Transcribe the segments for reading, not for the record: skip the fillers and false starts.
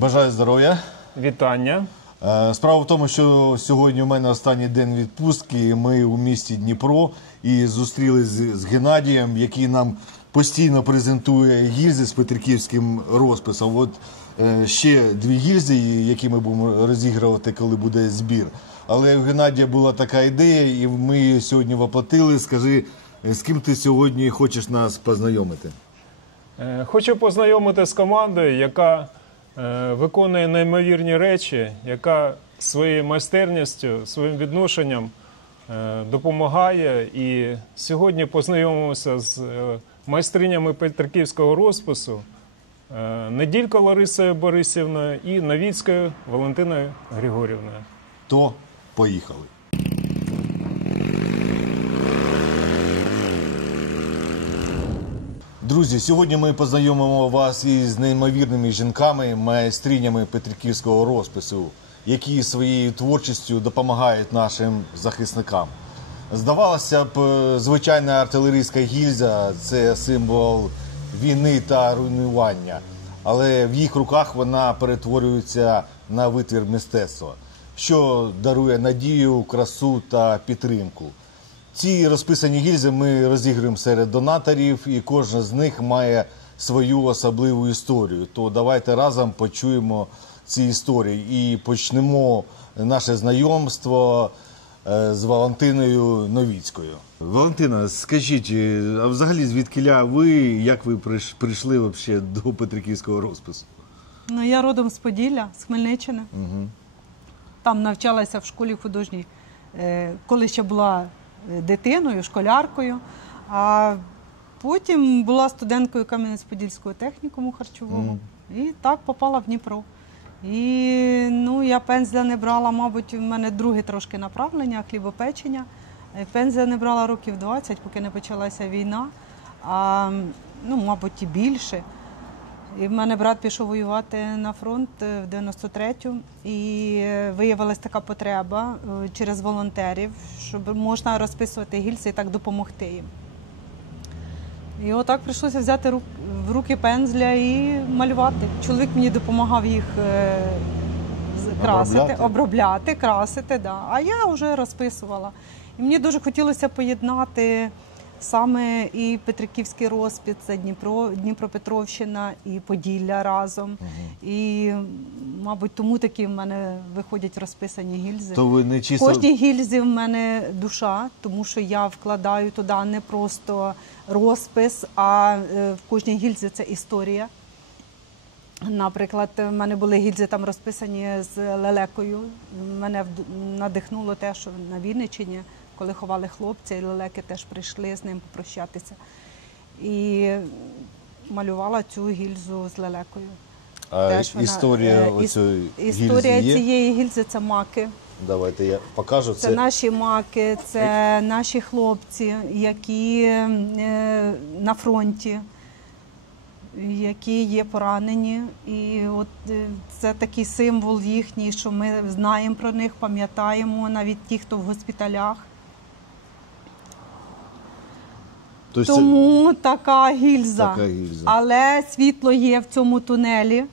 Бажаю здоров'я. Вітання. Справа в тому, що сьогодні у мене останній день відпустки. Ми у місті Дніпро і зустрілися з Геннадієм, який нам постійно презентує гільзи з петриківським розписом. От ще дві гільзи, які ми будемо розігрувати, коли буде збір. Але у Геннадія була така ідея, і ми її сьогодні воплотили. Скажи, з ким ти сьогодні хочеш нас познайомити? Хочу познайомити з командою, яка виконує неймовірні речі, яка своєю майстерністю, своїм відношенням допомагає. І сьогодні познайомимося з майстринями петриківського розпису Неділько Ларисою Борисівною і Новіцькою Валентиною Григорівною. То поїхали. Друзі, сьогодні ми познайомимо вас із неймовірними жінками, майстринями петриківського розпису, які своєю творчістю допомагають нашим захисникам. Здавалося б, звичайна артилерійська гільза – це символ війни та руйнування, але в їх руках вона перетворюється на витвір мистецтва, що дарує надію, красу та підтримку. Ці розписані гільзи ми розіграємо серед донаторів, і кожна з них має свою особливу історію. То давайте разом почуємо ці історії і почнемо наше знайомство з Валентиною Новіцькою. Валентина, скажіть, а взагалі звідкіля ви, як ви прийшли вообще до петриківського розпису? Ну, я родом з Поділля, з Хмельниччини. Угу. Там навчалася в школі художній, коли ще була дитиною, школяркою, а потім була студенткою Кам'янець-Подільського технікуму харчового. І так попала в Дніпро. І я пензля не брала, мабуть, у мене друге трошки направлення, хлібопечення. Пензля не брала років 20, поки не почалася війна, мабуть, і більше. І в мене брат пішов воювати на фронт в 93-ю, і виявилася така потреба через волонтерів, щоб можна розписувати гільзи і так допомогти їм. І отак прийшлося взяти в руки пензля і малювати. Чоловік мені допомагав їх красити, обробляти, красити, да. А я вже розписувала. І мені дуже хотілося поєднати саме і петриківський розпис, це Дніпропетровщина і Поділля разом. І, мабуть, тому такі в мене виходять розписані гільзи. То ви не чисто... В кожній гільзі в мене душа, тому що я вкладаю туди не просто розпис, а в кожній гільзі це історія. Наприклад, в мене були гільзи там розписані з лелекою. Мене надихнуло те, що на Вінниччині, коли ховали хлопця, і лелеки теж прийшли з ним попрощатися. І малювала цю гільзу з лелекою. А історія цієї гільзи – це маки. Давайте я покажу. Це наші маки, це наші хлопці, які на фронті, які є поранені. І от це такий символ їхній, що ми знаємо про них, пам'ятаємо, навіть ті, хто в госпіталях. Тому така гільза. Але світло є в цьому тунелі.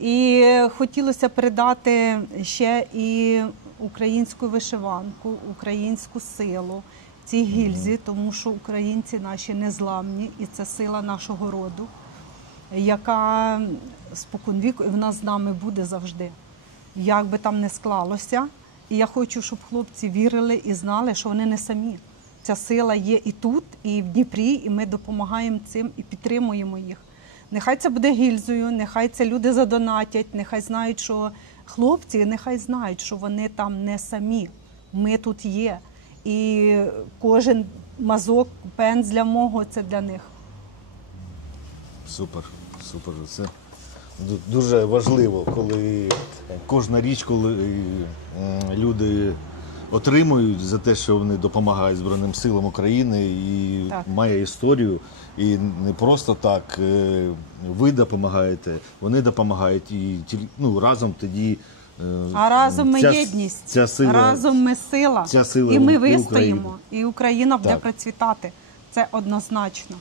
І хотілося передати ще і українську вишиванку, українську силу цій гільзі, тому що українці наші незламні, і це сила нашого роду, яка споконвіку, і вона з нами буде завжди. Як би там не склалося. І я хочу, щоб хлопці вірили і знали, що вони не самі. Ця сила є і тут, і в Дніпрі, і ми допомагаємо цим і підтримуємо їх. Нехай це буде гільзою, нехай це люди задонатять, нехай знають, що хлопці, нехай знають, що вони там не самі. Ми тут є. І кожен мазок пензля мого – це для них. Супер, супер. Це дуже важливо, коли кожна річ, коли люди отримують за те, що вони допомагають Збройним силам України і має історію. І не просто так ви допомагаєте, вони допомагають і разом тоді. А разом ми єдність, разом ми сила, і ми вистоїмо, і Україна буде процвітати. Це однозначно.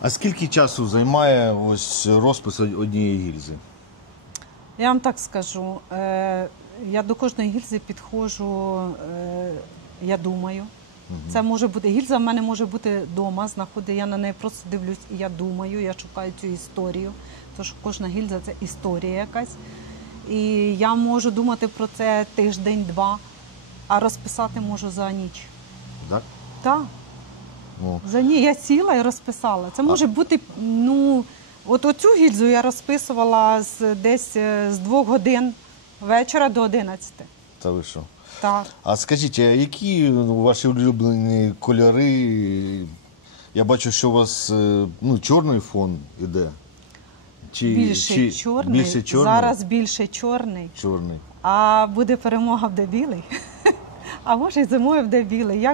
А скільки часу займає ось розпис однієї гільзи? Я вам так скажу, я до кожної гільзи підходжу, я думаю. Це може бути, гільза в мене може бути вдома, я на неї просто дивлюсь і я думаю, я шукаю цю історію. Тому що кожна гільза – це історія якась. І я можу думати про це тиждень-два, а розписати можу за ніч. Так? Так. Ну. За ніч я сіла і розписала. Це може бути, от оцю гільзу я розписувала десь з 2 годин вечора до 11. Та ви що? Так. А скажіть, а які ваші улюблені кольори? Я бачу, що у вас чорний фон іде. Більше чорний. Зараз більше чорний. Чорний. А буде перемога, буде білий. А може і зимою буде білий.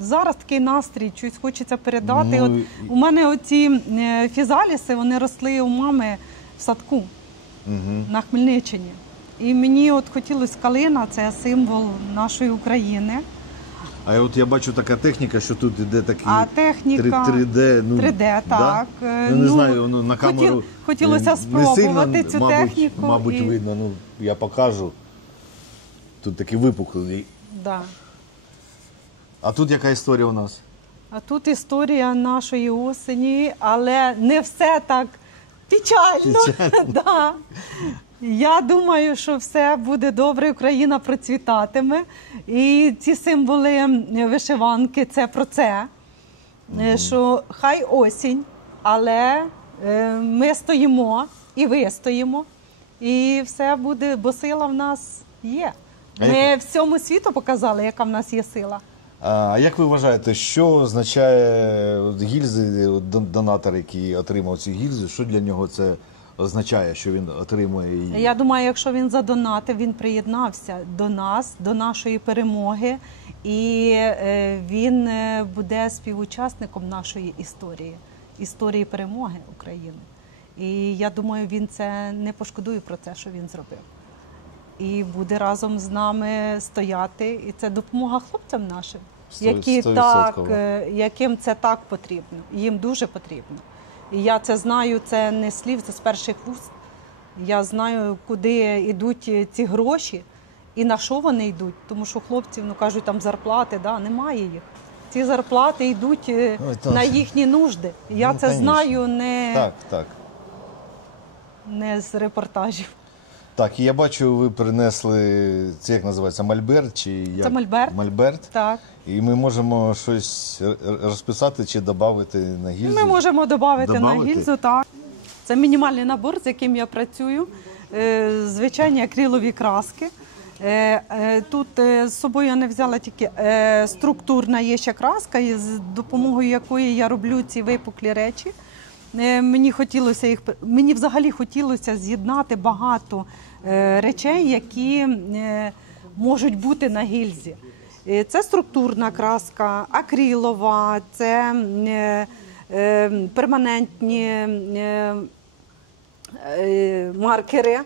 Зараз такий настрій, щось хочеться передати. У мене оці фізаліси, вони росли у мами в садку на Хмельниччині. І мені хотілося калина, це символ нашої України. А от я бачу така техніка, що тут іде такий 3D. 3D, так. Не знаю, на камеру хотілося спробувати цю техніку. Мабуть, видно, я покажу. Тут такий випуклий. Да. А тут яка історія у нас? А тут історія нашої осені, але не все так печально. Да. Я думаю, що все буде добре, Україна процвітатиме. І ці символи вишиванки – це про це, що хай осінь, але ми стоїмо і вистоїмо, і все буде, бо сила в нас є. Ми всьому світу показали, яка в нас є сила. А як ви вважаєте, що означає гільзи, донатор, який отримав цю гільзу, що для нього це означає, що він отримує її? Я думаю, якщо він задонатив, він приєднався до нас, до нашої перемоги, і він буде співучасником нашої історії перемоги України. І я думаю, він це не пошкодує про це, що він зробив. І буде разом з нами стояти, і це допомога хлопцям нашим, яким це так потрібно, їм дуже потрібно. І я це знаю, це не слів, це з перших вуст. Я знаю, куди йдуть ці гроші і на що вони йдуть. Тому що хлопці, кажуть, там зарплати, немає їх. Ці зарплати йдуть на їхні нужди. Я це знаю не з репортажів. Так, і я бачу, ви принесли, це як називається, мольберт? Це мольберт. Мольберт. Так. І ми можемо щось розписати чи додати на гільзу? Ми можемо додати на гільзу, так. Це мінімальний набор, з яким я працюю. Звичайні акрилові краски. Тут з собою я не взяла тільки структурна є ще краска, з допомогою якої я роблю ці випуклі речі. Мені взагалі хотілося з'єднати багато речей, які можуть бути на гільзі. Це структурна краска, акрилова, це перманентні маркери,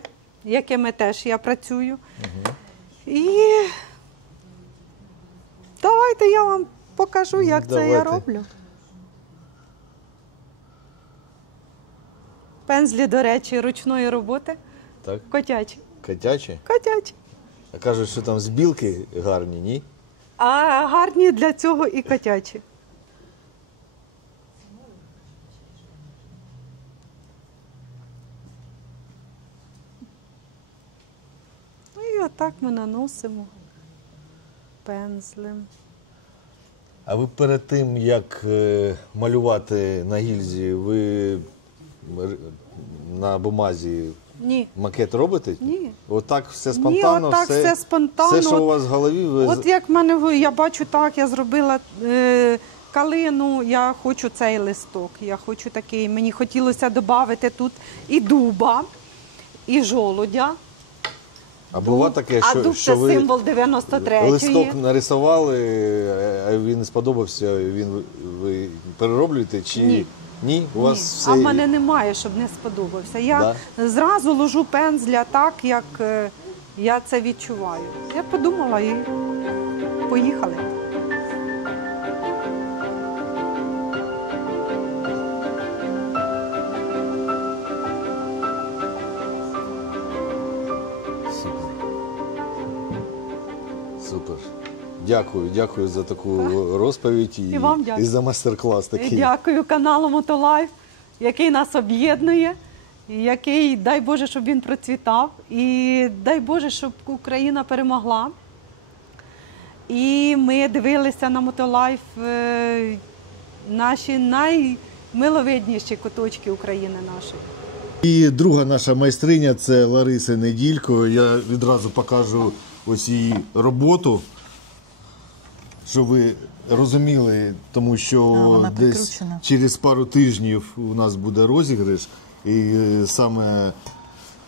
якими теж я працюю. І давайте я вам покажу, як це я роблю. Пензлі, до речі, ручної роботи. Так. Котячі. Котячі? Котячі. А кажуть, що там з білки гарні, ні? А гарні для цього і котячі. І отак ми наносимо пензлем. А ви перед тим, як малювати на гільзі, ви на бумазі макет робите? Ні. Отак все спонтанно? Ні, отак все спонтанно. Все, що у вас в голові? От як в мене, я бачу так, я зробила калину, я хочу цей листок, я хочу такий. Мені хотілося додати тут і дуба, і жолудя. А буває таке, дуб що це символ 93-ї. Листок нарисували, а він не сподобався, ви перероблюєте чи ні? Ні? У вас все... А в мене немає, щоб не сподобався. Я зразу ложу пензля так, як я це відчуваю. Я подумала і поїхали. Супер. Дякую за таку розповідь І вам дякую. і за майстер-клас такий. Дякую каналу Мотолайф, який нас об'єднує, і який, дай Боже, щоб він процвітав, і дай Боже, щоб Україна перемогла. І ми дивилися на Мотолайф наші наймиловидніші куточки України нашої. І друга наша майстриня – це Лариса Неділько. Я відразу покажу ось її роботу, щоб ви розуміли, тому що вона десь прикручена. через пару тижнів у нас буде розіграш, і саме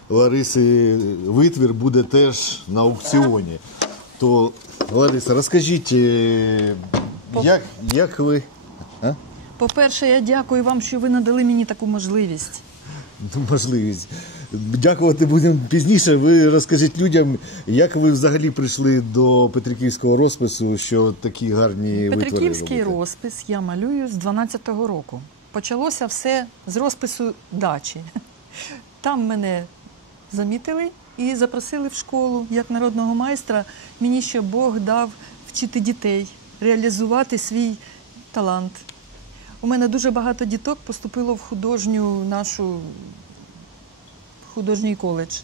Лариси витвір буде теж на аукціоні. То, Лариса, розкажіть, як ви... А? По-перше, я дякую вам, що ви надали мені таку можливість. Можливість. Дякувати будемо пізніше. Ви розкажіть людям, як ви взагалі прийшли до петриківського розпису, що такі гарні витвори Петриківський робите? розпис я малюю з 12-го року. Почалося все з розпису дачі. Там мене замітили і запросили в школу як народного майстра. Мені ще Бог дав вчити дітей, реалізувати свій талант. У мене дуже багато діток поступило в художній коледж.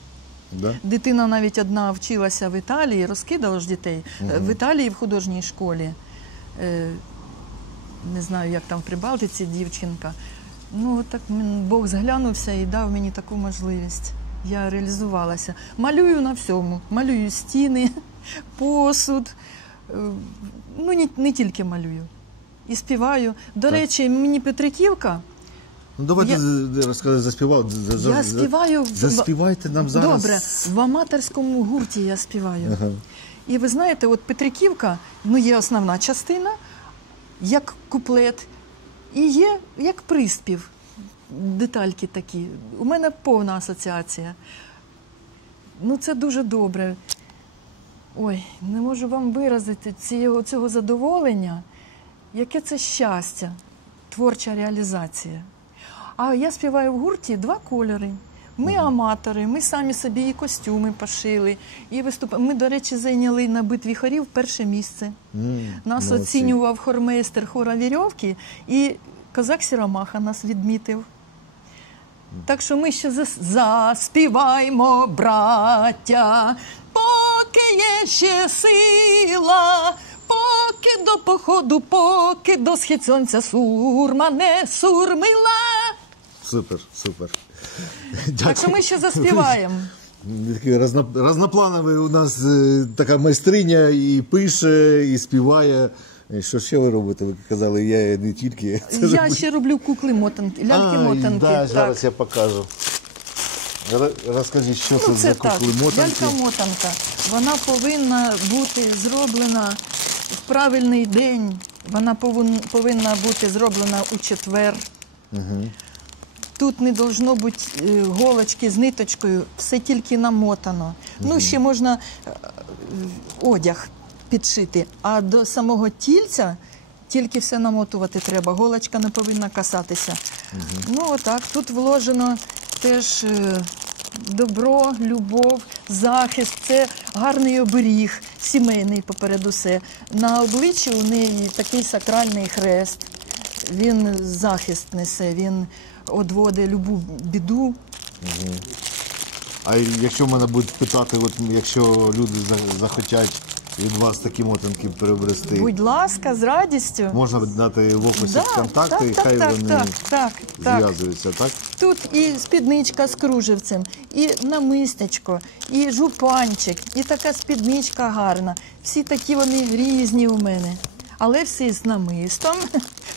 Да? Дитина навіть одна вчилася в Італії, розкидала ж дітей. В Італії в художній школі. Не знаю, як там в Прибалтиці дівчинка. Ну, так Бог зглянувся і дав мені таку можливість. Я реалізувалася. Малюю на всьому. Малюю стіни, посуд. Ну, не тільки малюю. І співаю. До речі, мені Петриківка. Ну, давайте заспівати. Я співаю. Заспівайте нам зараз. Добре, в аматорському гурті я співаю. Ага. І ви знаєте, от Петриківка, є основна частина, як куплет, і є як приспів, детальки такі. У мене повна асоціація. Ну, це дуже добре. Ой, не можу вам виразити цього задоволення, яке це щастя, творча реалізація. А я співаю в гурті 2 кольори. Ми аматори, ми самі собі і костюми пошили, і виступаємо. Ми, до речі, зайняли на битві хорів 1 місце. Нас молодці. оцінював хормейстер хора «Вірьовки», і козак Сіромаха нас відмітив. Так що ми ще заспіваймо, браття, поки є ще сила, поки до походу, поки до схід сонця сурма не сурмила. Супер, супер. Так що ми ще заспіваємо. Такий разноплановий у нас така майстриня, і пише, і співає. Що ще ви робите? Ви казали, я не тільки це Я роблю. ще роблю кукли-мотанки, ляльки-мотанки. Да, зараз я покажу. Розкажіть, що це за так, кукли-мотанки? лялька-мотанка. Вона повинна бути зроблена в правильний день. Вона повинна бути зроблена у четвер. Тут не должно бути голочки з ниточкою, все тільки намотано. Ну, ще можна одяг підшити, а до самого тільця тільки все намотувати треба, голочка не повинна касатися. Ну, отак, тут вложено теж добро, любов, захист, це гарний оберіг, сімейний поперед усе. На обличчі у неї такий сакральний хрест, він захист несе, він одводить любу біду. А якщо мене будуть питати, от якщо люди захотять від вас такі мотанки приобрести, Будь ласка, з радістю. можна дати в описі Да, контакти, і так, хай так, вони так. зв'язуються, так? Тут і спідничка з кружевцем, і намистечко, і жупанчик, і така спідничка гарна. Всі такі вони різні у мене. Але всі з намистом,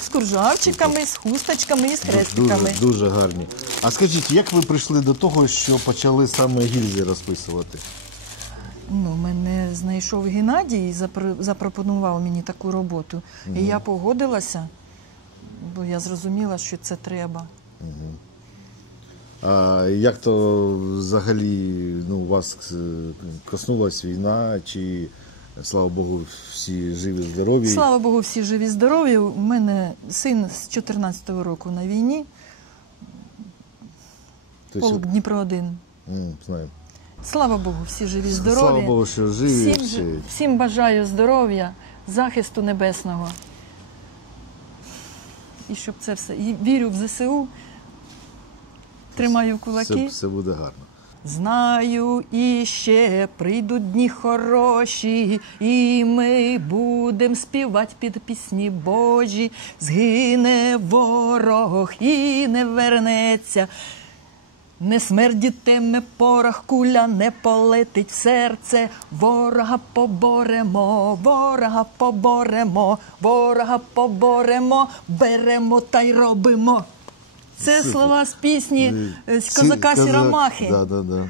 з кружавчиками, з хусточками і з хрестиками. Дуже гарні. А скажіть, як ви прийшли до того, що почали саме гільзи розписувати? Ну, мене знайшов Геннадій і запропонував мені таку роботу. І я погодилася, бо я зрозуміла, що це треба. А як то взагалі вас коснулась війна, чи, слава Богу, всі живі, здорові? Слава Богу, всі живі, здорові. У мене син з 14-го року на війні, Тобто, полк Дніпро-1. знаю. Слава Богу, всі живі, здорові. Слава Богу, що живі всі. Всім бажаю здоров'я, захисту небесного. І щоб це все. І вірю в ЗСУ, тримаю кулаки. Все буде гарно. Знаю, і ще прийдуть дні хороші, і ми будем співати під пісні Божі. Згине ворог і не вернеться. Не смердітиме порох, куля не полетить в серце. Ворога поборемо, ворога поборемо, ворога поборемо, беремо та й робимо. Це слова з пісні з козака Сіромахи. Да.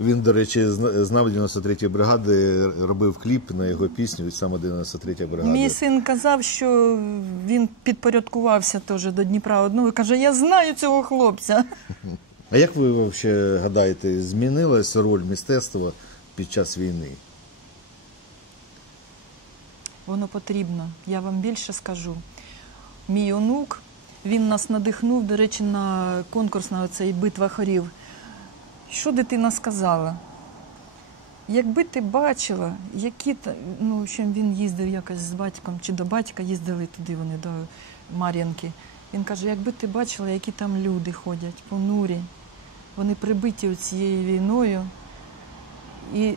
Він, до речі, знав 93-ї бригади, робив кліп на його пісню, саме 93-я бригада. Мій син казав, що він підпорядкувався теж до Дніпра одного. Каже, я знаю цього хлопця. А як ви взагалі гадаєте, змінилася роль мистецтва під час війни? Воно потрібно. Я вам більше скажу. Мій онук, він нас надихнув, до речі, на конкурс на оцей «Битва хорів». Що дитина сказала? Якби ти бачила, які, ну, в общем, він їздив якось з батьком, чи до батька їздили туди вони, до Мар'їнки. Він каже, якби ти бачила, які там люди ходять, понурі, вони прибиті цією війною, і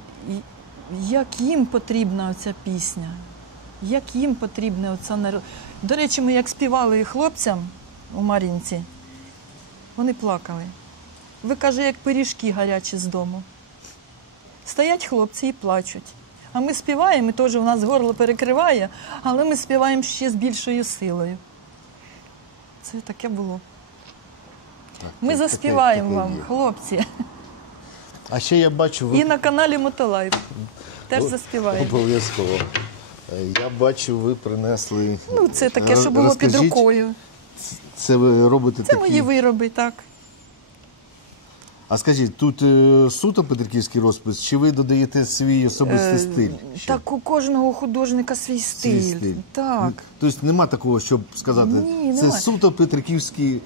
як їм потрібна оця пісня, як їм потрібна оця народ. До речі, ми як співали хлопцям у Мар'їнці, вони плакали. Ви, каже, як пиріжки гарячі з дому. Стоять хлопці і плачуть. А ми співаємо, і теж у нас горло перекриває, але ми співаємо ще з більшою силою. Це таке було. Так, ми заспіваємо вам, хлопці. А ще я бачу... Ви... І на каналі Мотолайв теж заспіваємо. Обов'язково. Я бачу, ви принесли... Ну, це таке, що було під рукою. Це ви робите такі... Це мої вироби, так. А скажіть, тут суто петриківський розпис, чи ви додаєте свій особистий стиль? Так, у кожного художника свій стиль. Так. Тобто нема такого, щоб сказати, це немає. суто петриківський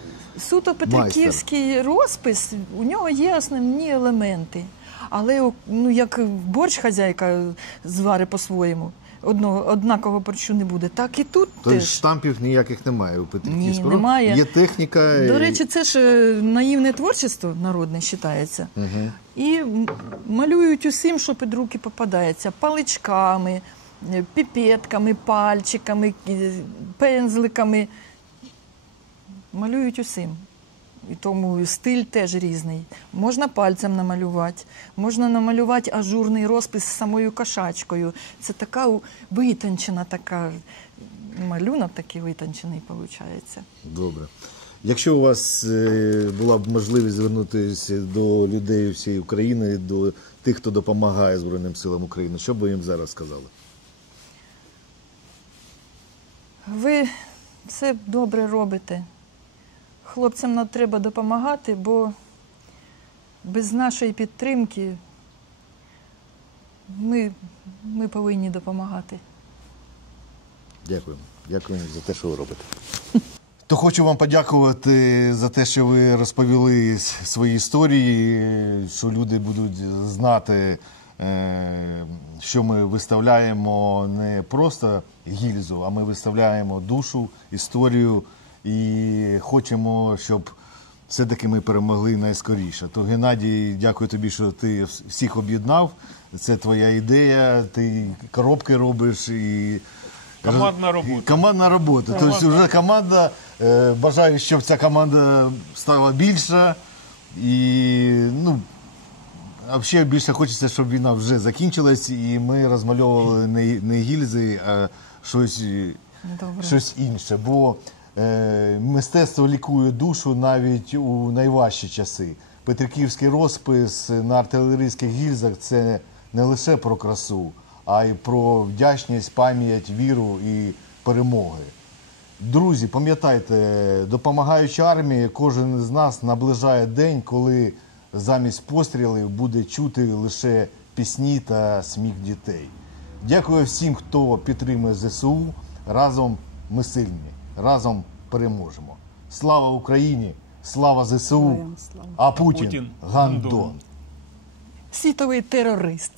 Суто петриківський розпис, у нього є основні елементи. Але, ну, як борщ хазяйка зварить по-своєму, однакового борщу не буде, так і тут тобто теж. Штампів ніяких немає у петриківському? Ні, немає. Є техніка? До речі, це ж наївне творчество народне вважається. Угу. І малюють усім, що під руки попадається. Паличками, піпетками, пальчиками, пензликами. Малюють усім. І тому стиль теж різний. Можна пальцем намалювати, можна намалювати ажурний розпис з самою кошачкою. Це така витончена, така малюнок такий витончений виходить. Добре. Якщо у вас була б можливість звернутися до людей всієї України, до тих, хто допомагає Збройним силам України, що б ви їм зараз сказали? Ви все добре робите. Хлопцям нам треба допомагати, бо без нашої підтримки ми повинні допомагати. Дякую. Дякую за те, що ви робите. То хочу вам подякувати за те, що ви розповіли свої історії, що люди будуть знати, що ми виставляємо не просто гільзу, а ми виставляємо душу, історію і хочемо, щоб все-таки ми перемогли найскоріше. То, Геннадій, дякую тобі, що ти всіх об'єднав. Це твоя ідея, ти коробки робиш і... Командна робота. Командна робота. Тобто вже команда, бажаю, щоб ця команда стала більша. І, ну, взагалі більше хочеться, щоб війна вже закінчилась і ми розмальовували не гільзи, а щось інше. Бо мистецтво лікує душу навіть у найважчі часи. Петриківський розпис на артилерійських гільзах – це не лише про красу, а й про вдячність, пам'ять, віру і перемоги. Друзі, пам'ятайте, допомагаючи армії, кожен з нас наближає день, коли замість пострілів буде чути лише пісні та сміх дітей. Дякую всім, хто підтримує ЗСУ. Разом ми сильні, разом переможемо. Слава Україні, слава ЗСУ, а Путін – гандон. світовий терорист.